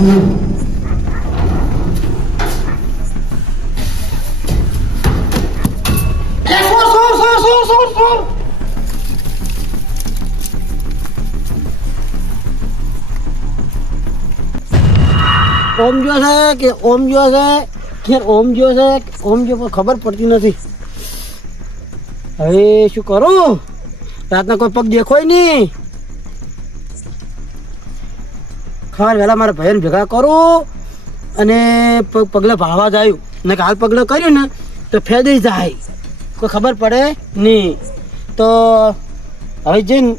ઓમ જો છે કે ઓમ જો છે ખેર ઓમ જો છે ઓમ જો ખબર પડતી નથી. હવે શું કરું? રાતના કોઈ પગ દેખોય નહીં. ખબર વહેલા મારા ભાઈને ભેગા કરું અને પગલે ભાળવા જાય ને હાલ પગલે કર્યું ને તો ફેદી જાય, કોઈ ખબર પડે નહીં. તો હવે જઈને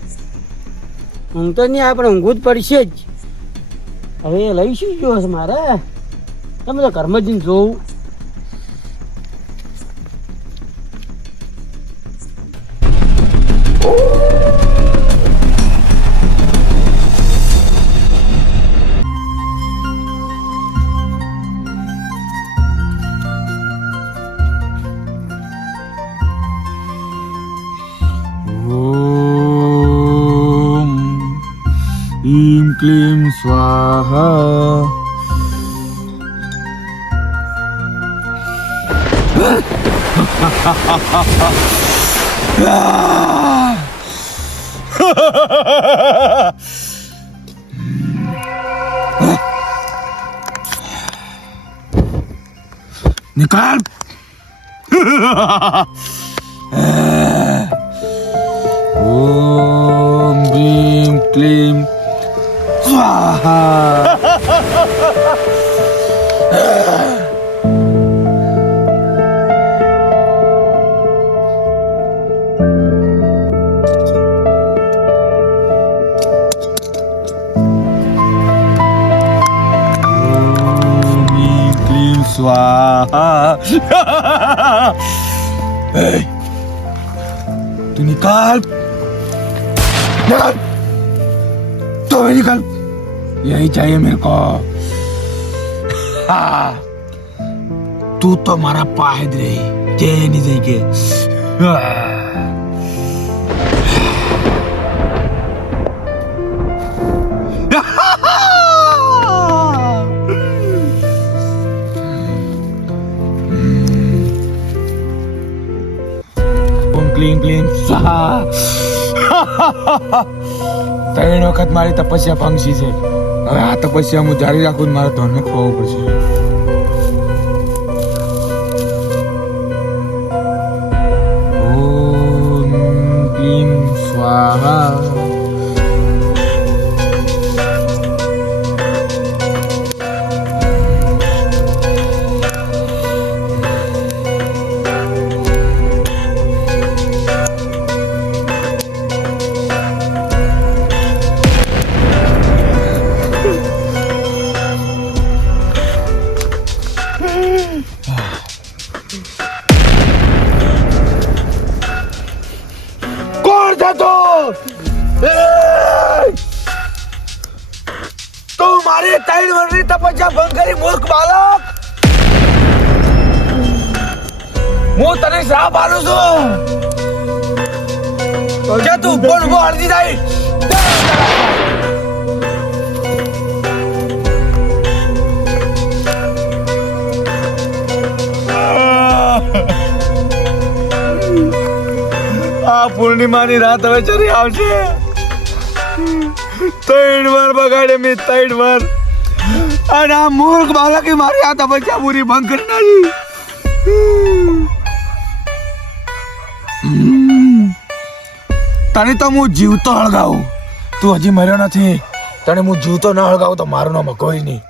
ઊંઘ તો નહીં આવે પણ ઊંઘવું જ પડશે જ. હવે લઈશું જો છે મારે, તમે તો ઘરમાં જઈને જોવું. ह्रीं क्लीं स्वाहा. निकाल. ओम ह्रीं क्लीं स्वाहा. स्वाहा. तू निकाल, निकाल, तो निकाल. यही चाहिए मेरे को. तू तो हमारा पाहिद रे, जे नहीं देखे. ક્લીન ક્લીન સ્વાહા. 3 વખત મારી તપસ્યા ભંગી છે. હવે આ તપસ્યા હું જારી રાખું, મારે ધનને ખોવું પડશે. ઓમ ક્લીમ સ્વાહા. તું મારી 3 વર્ષની તપસ્યા ભંગ કરી, મૂર્ખ બાળક. હું તને શ્રાપ આલું છું. તો જા તું ઉપર ઉભો હળદી જાય. આ પૂર્ણિમાની રાત હવે ચરી આવશે. 3 વાર બગાડે મેં, 3 વાર. અને આ મૂર્ખ બાળકે મારી આ તપસ્યા પૂરી ભંગ કરી નાખી. તને તો હું જીવતો હળગાવું. તું હજી મર્યો નથી. તને હું જીવતો ન હળગાવું તો મારું નામ કોઈ નહીં.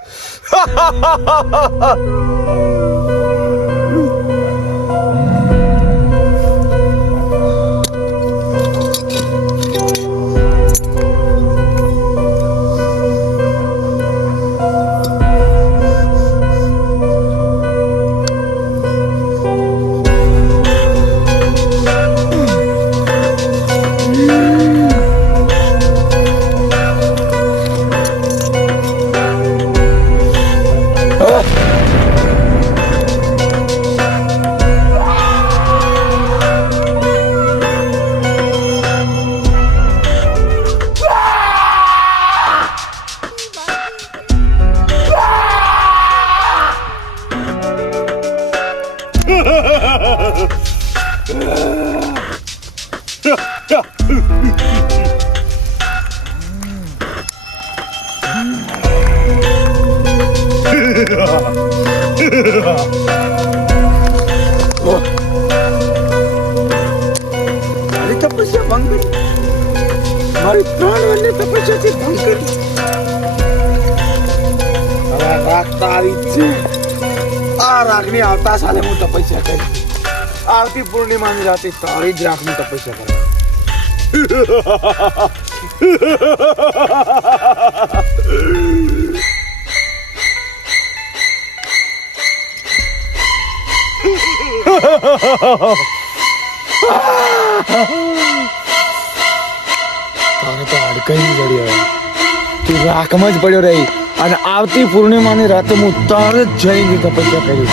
મારી તપસ્યા ભંગ કરી, મારી 3 વર્ષની તપસ્યાથી ભંગ કરી. હવે આ રાગ તો આવી જ છે. આ રાગની આવતા સાલે હું તપસ્યા કરી. આવતી પૂર્ણિમાની રાતે તારી જ રાખની તપસ્યા કરી. તારે તો હાડકાઈ જડી તું રાખમાં જ પડ્યો રહી અને આવતી પૂર્ણિમાની રાતે હું તારે જ જઈને તપસ્યા કરી.